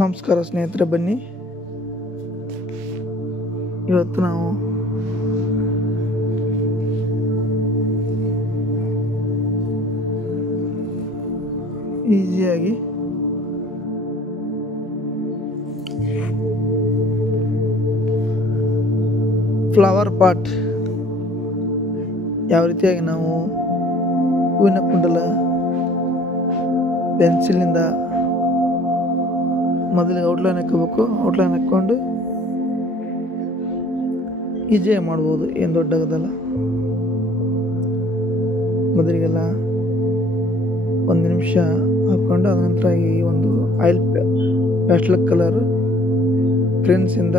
ನಮಸ್ಕಾರ ಸ್ನೇಹಿತರೆ, ಬನ್ನಿ ಇವತ್ತು ನಾವು ಈಸಿಯಾಗಿ ಫ್ಲವರ್ ಪಾಟ್ ಯಾವ ರೀತಿಯಾಗಿ ನಾವು ಹೂವಿನ ಕುಂಡಲ ಪೆನ್ಸಿಲಿಂದ ಮೊದಲಿಗೆ ಔಟ್ಲೈನ್ ಹಾಕೋಬೇಕು. ಔಟ್ಲೈನ್ ಹಾಕ್ಕೊಂಡು ಈಜಿಯಾಗಿ ಮಾಡ್ಬೋದು, ಏನು ದೊಡ್ಡದಲ್ಲ. ಮೊದಲಿಗೆಲ್ಲ 1 ನಿಮಿಷ ಹಾಕ್ಕೊಂಡು ಅದ ನಂತರ ಈ ಒಂದು ಆಯಿಲ್ ಪ್ಯಾಸ್ಟಲ್ ಕಲರ್ ಕ್ರೆನ್ಸಿಂದ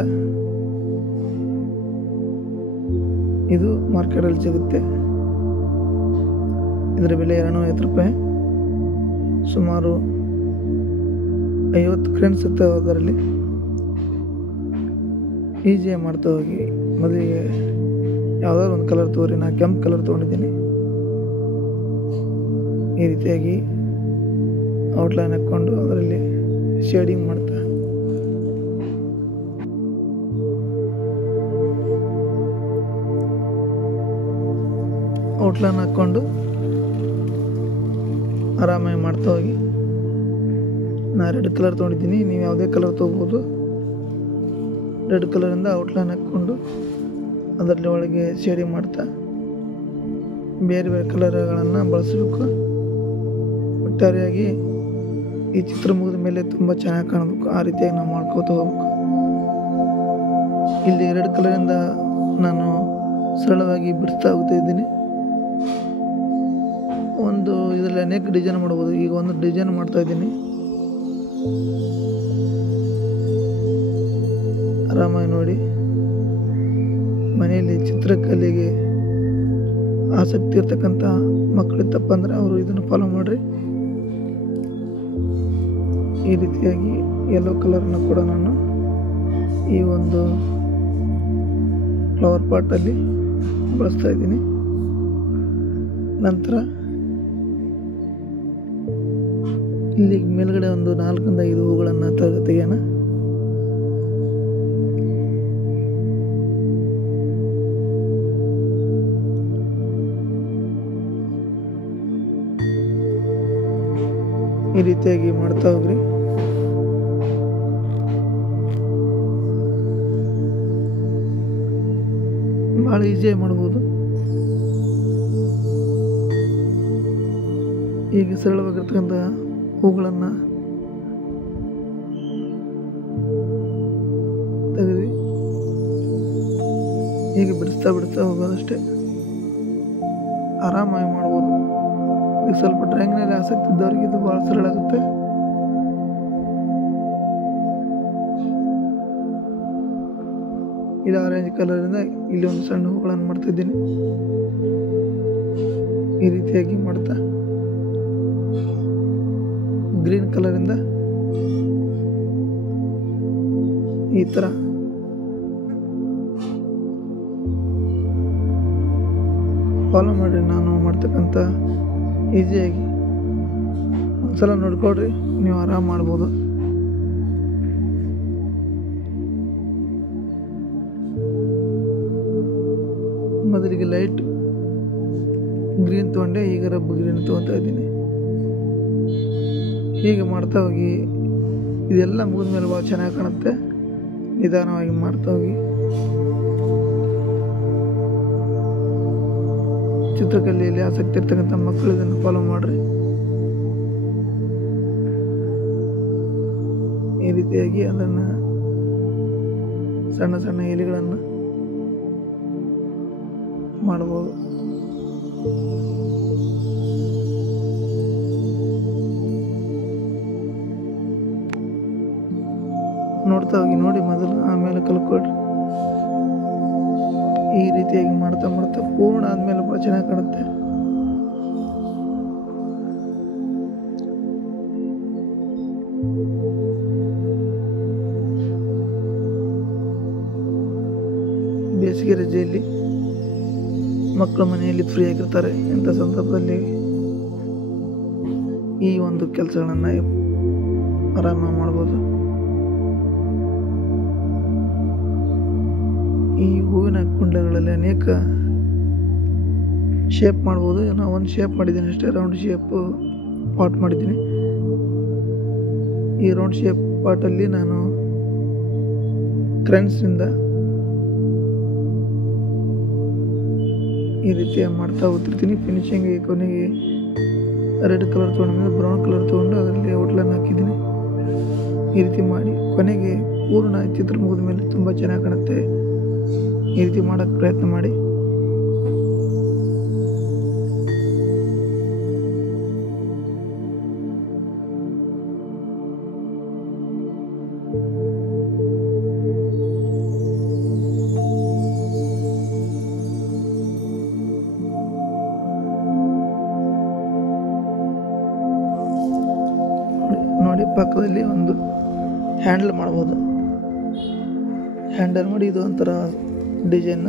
ಇದು ಮಾರ್ಕೆಟಲ್ಲಿ ಸಿಗುತ್ತೆ. ಇದರ ಬೆಲೆ 250 ರೂಪಾಯಿ. ಸುಮಾರು 50 ಕ್ರೆನ್ಸ್ ಇರ್ತವೆ ಅದರಲ್ಲಿ. ಈಸಿಯಾಗಿ ಮಾಡ್ತಾ ಹೋಗಿ. ಮೊದಲಿಗೆ ಯಾವುದಾದ್ರು ಒಂದು ಕಲರ್ ತೋರಿ, ನಾನು ಕೆಂಪು ಕಲರ್ ತೊಗೊಂಡಿದ್ದೀನಿ. ಈ ರೀತಿಯಾಗಿ ಔಟ್ಲೈನ್ ಹಾಕ್ಕೊಂಡು ಅದರಲ್ಲಿ ಶೇಡಿಂಗ್ ಮಾಡ್ತಾ ಔಟ್ಲೈನ್ ಹಾಕ್ಕೊಂಡು ಆರಾಮಾಗಿ ಮಾಡ್ತಾ ಹೋಗಿ. ನಾನು ರೆಡ್ ಕಲರ್ ತೊಗೊಂಡಿದ್ದೀನಿ, ನೀವು ಯಾವುದೇ ಕಲರ್ ತೊಗೋಬೋದು. ರೆಡ್ ಕಲರಿಂದ ಔಟ್ಲೈನ್ ಹಾಕ್ಕೊಂಡು ಅದರಲ್ಲಿ ಒಳಗೆ ಶೇಡಿಂಗ್ ಮಾಡ್ತಾ ಬೇರೆ ಬೇರೆ ಕಲರ್ಗಳನ್ನು ಬಳಸಬೇಕು. ಒಟ್ಟಾರೆಯಾಗಿ ಈ ಚಿತ್ರ ಮುಗಿದ ಮೇಲೆ ತುಂಬ ಚೆನ್ನಾಗಿ ಕಾಣಬೇಕು. ಆ ರೀತಿಯಾಗಿ ನಾವು ಮಾಡ್ಕೋತ ಹೋಗ್ಬೇಕು. ಇಲ್ಲಿ ರೆಡ್ ಕಲರಿಂದ ನಾನು ಸರಳವಾಗಿ ಬಿಡಿಸ್ತಾ ಹೋಗ್ತಾ ಇದ್ದೀನಿ. ಇದರಲ್ಲಿ ಅನೇಕ ಡಿಸೈನ್ ಮಾಡ್ಬೋದು. ಈಗ ಒಂದು ಡಿಸೈನ್ ಮಾಡ್ತಾ ಇದ್ದೀನಿ. ಆರಾಮಾಗಿ ನೋಡಿ. ಮನೆಯಲ್ಲಿ ಚಿತ್ರಕಲೆಗೆ ಆಸಕ್ತಿ ಇರ್ತಕ್ಕಂಥ ಮಕ್ಕಳಿತ್ತಪ್ಪ ಅಂದರೆ ಅವರು ಇದನ್ನು ಫಾಲೋ ಮಾಡಿರಿ. ಈ ರೀತಿಯಾಗಿ ಯೆಲ್ಲೋ ಕಲರ್ನ ಕೂಡ ನಾನು ಈ ಒಂದು ಫ್ಲವರ್ ಪಾಟಲ್ಲಿ ಬಳಸ್ತಾ ಇದ್ದೀನಿ. ನಂತರ ಇಲ್ಲಿ ಮೇಲ್ಗಡೆ ಒಂದು 4ರಿಂದ 5 ಹೂಗಳನ್ನು ತೆಗೆಯೋಣ. ಈ ರೀತಿಯಾಗಿ ಮಾಡ್ತಾ ಹೋಗ್ರಿ. ಭಾಳ ಈಸಿಯಾಗಿ ಮಾಡ್ಬೋದು. ಈಗ ಸರಳವಾಗಿರ್ತಕ್ಕಂಥ ಹೂಗಳನ್ನು ತೆಗೆದು ಹೀಗೆ ಬಿಡಿಸ್ತಾ ಹೋಗೋದಷ್ಟೇ. ಆರಾಮಾಗಿ ಮಾಡ್ಬೋದು. ಈಗ ಸ್ವಲ್ಪ ಡ್ರಾಯಿಂಗ್ನಲ್ಲಿ ಆಸಕ್ತಿ ಇದ್ದವ್ರಿಗೆ ಇದು ಭಾಳ ಸರಳ ಆಗುತ್ತೆ. ಇದು ಆರೆಂಜ್ ಕಲರಿಂದ ಇಲ್ಲಿ ಒಂದು ಸಣ್ಣ ಹೂಗಳನ್ನು ಮಾಡ್ತಿದ್ದೀನಿ. ಈ ರೀತಿಯಾಗಿ ಮಾಡ್ತಾ ಗ್ರೀನ್ ಕಲರಿಂದ ಈ ಥರ ಫಾಲೋ ಮಾಡಿರಿ. ನಾನು ಮಾಡ್ತಕ್ಕಂಥ ಈಸಿಯಾಗಿ ಒಂದ್ಸಲ ನೋಡ್ಕೊಳ್ರಿ, ನೀವು ಆರಾಮ್ ಮಾಡ್ಬೋದು. ಮೊದಲಿಗೆ ಲೈಟ್ ಗ್ರೀನ್ ತೊಗೊಂಡೆ, ಈಗ ರಬ್ಬ್ ಗ್ರೀನ್ ತೊಗೊತಾ ಇದ್ದೀನಿ. ಹೀಗೆ ಮಾಡ್ತಾ ಹೋಗಿ. ಇದೆಲ್ಲ ಮುಗಿದ ಮೇಲೆ ಭಾಳ ಚೆನ್ನಾಗಿ ಕಾಣುತ್ತೆ. ನಿಧಾನವಾಗಿ ಮಾಡ್ತಾ ಹೋಗಿ. ಚಿತ್ರಕಲೆಯಲ್ಲಿ ಆಸಕ್ತಿ ಇರ್ತಕ್ಕಂಥ ಮಕ್ಕಳು ಇದನ್ನು ಫಾಲೋ ಮಾಡ್ರಿ. ಈ ರೀತಿಯಾಗಿ ಅದನ್ನು ಸಣ್ಣ ಸಣ್ಣ ಎಲೆಗಳನ್ನು ಮಾಡ್ಬೋದು. ನೋಡ್ತಾ ಹೋಗಿ. ನೋಡಿ ಮೊದಲು, ಆಮೇಲೆ ಕಲ್ಕೊಳ್ರಿ. ಈ ರೀತಿಯಾಗಿ ಮಾಡ್ತಾ ಪೂರ್ಣ ಆದಮೇಲೆ ಭಾಳ ಚೆನ್ನಾಗಿ ಕಾಣುತ್ತೆ. ಬೇಸಿಗೆ ರಜೆಯಲ್ಲಿ ಮಕ್ಕಳು ಮನೆಯಲ್ಲಿ ಫ್ರೀ ಆಗಿರ್ತಾರೆ. ಇಂಥ ಸಂದರ್ಭದಲ್ಲಿ ಈ ಒಂದು ಕೆಲಸಗಳನ್ನು ಆರಾಮಾಗಿ ಮಾಡ್ಬೋದು. ಈ ಹೂವಿನ ಕುಂಡಗಳಲ್ಲಿ ಅನೇಕ ಶೇಪ್ ಮಾಡ್ಬೋದು. ನಾನು ಒಂದು ಶೇಪ್ ಮಾಡಿದ್ದೀನಿ ಅಷ್ಟೇ, ರೌಂಡ್ ಶೇಪ್ ಪಾಟ್ ಮಾಡಿದ್ದೀನಿ. ಈ ರೌಂಡ್ ಶೇಪ್ ಪಾಟಲ್ಲಿ ನಾನು ಕ್ರೆನ್ಸಿಂದ ಈ ರೀತಿ ಮಾಡ್ತಾ ಹೋಗ್ತಿರ್ತೀನಿ. ಫಿನಿಶಿಂಗ್ ಕೊನೆಗೆ ರೆಡ್ ಕಲರ್ ತೊಗೊಂಡ್ಮೇಲೆ ಬ್ರೌನ್ ಕಲರ್ ತೊಗೊಂಡು ಅದರಲ್ಲಿ ಔಟ್ಲೈನ್ ಹಾಕಿದ್ದೀನಿ. ಈ ರೀತಿ ಮಾಡಿ ಕೊನೆಗೆ ಪೂರ್ಣ ಚಿತ್ರ ಮುಗಿದ ಮೇಲೆ ತುಂಬ ಚೆನ್ನಾಗಿ ಕಾಣುತ್ತೆ. ಈ ರೀತಿ ಮಾಡೋಕ್ಕೆ ಪ್ರಯತ್ನ ಮಾಡಿ. ನೋಡಿ ಪಕ್ಕದಲ್ಲಿ ಒಂದು ಹ್ಯಾಂಡಲ್ ಮಾಡ್ಬೋದು. ಹ್ಯಾಂಡಲ್ ಮಾಡಿ ಇದು ಒಂಥರ ಡಿಸೈನ್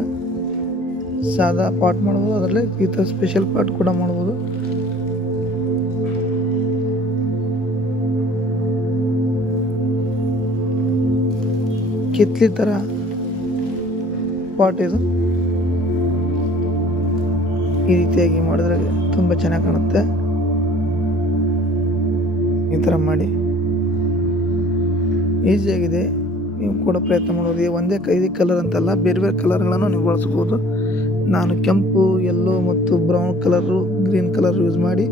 ಸಾದಾ ಪಾಟ್ ಮಾಡ್ಬೋದು, ಅದರಲ್ಲೇ ಈ ಥರ ಸ್ಪೆಷಲ್ ಪಾಟ್ ಕೂಡ ಮಾಡ್ಬೋದು. ಕಿತ್ಲಿ ಥರ ಪಾಟ್ ಇದು. ಈ ರೀತಿಯಾಗಿ ಮಾಡಿದ್ರೆ ತುಂಬ ಚೆನ್ನಾಗಿ ಕಾಣುತ್ತೆ. ಈ ಥರ ಮಾಡಿ ಈಸಿಯಾಗಿದೆ, ನೀವು ಕೂಡ ಪ್ರಯತ್ನ ಮಾಡ್ಬೋದು. ಒಂದೇ ಇದೇ ಕಲರ್ ಅಂತಲ್ಲ, ಬೇರೆ ಬೇರೆ ಕಲರ್ಗಳನ್ನು ನೀವು ಬಳಸ್ಬೋದು. ನಾನು ಕೆಂಪು, ಯೆಲ್ಲೋ ಮತ್ತು brown colour, green colour use ಮಾಡಿ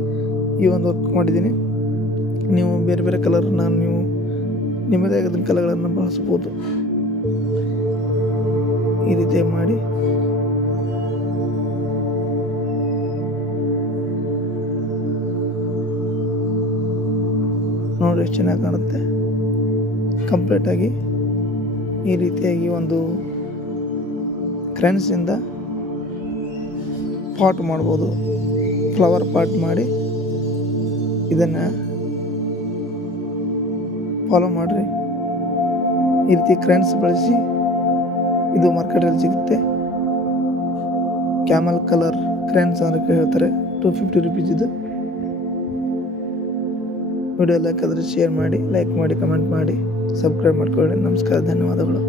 ಈ ಒಂದು ವರ್ಕ್ ಮಾಡಿದ್ದೀನಿ. ನೀವು ಬೇರೆ ಬೇರೆ ಕಲರ್ನ ನೀವು ನಿಮ್ಮದೇ ಆಗಿದ್ದ ಕಲರ್ಗಳನ್ನು ಬಳಸ್ಬೋದು. ಈ ರೀತಿ ಮಾಡಿ ನೋಡಿ ಎಷ್ಟು ಚೆನ್ನಾಗಿ ಕಾಣುತ್ತೆ. ಕಂಪ್ಲೀಟಾಗಿ ಈ ರೀತಿಯಾಗಿ ಒಂದು ಕ್ರೆನ್ಸಿಂದ ಪಾಟ್ ಮಾಡ್ಬೋದು. ಫ್ಲವರ್ ಪಾಟ್ ಮಾಡಿ ಇದನ್ನು ಫಾಲೋ ಮಾಡಿರಿ. ಈ ರೀತಿ ಕ್ರೆನ್ಸ್ ಬಳಸಿ ಇದು ಮಾರ್ಕೆಟಲ್ಲಿ ಸಿಗುತ್ತೆ. ಕ್ಯಾಮಲ್ ಕಲರ್ ಕ್ರೆನ್ಸ್ ಅಂತ ಹೇಳ್ತಾರೆ. 250 rupees ಇದು. ವಿಡಿಯೋ ಲೈಕ್ ಆದರೆ ಶೇರ್ ಮಾಡಿ, ಲೈಕ್ ಮಾಡಿ, ಕಮೆಂಟ್ ಮಾಡಿ, ಸಬ್ಸ್ಕ್ರೈಬ್ ಮಾಡ್ಕೊಳ್ಳಿ. ನಮಸ್ಕಾರ, ಧನ್ಯವಾದಗಳು.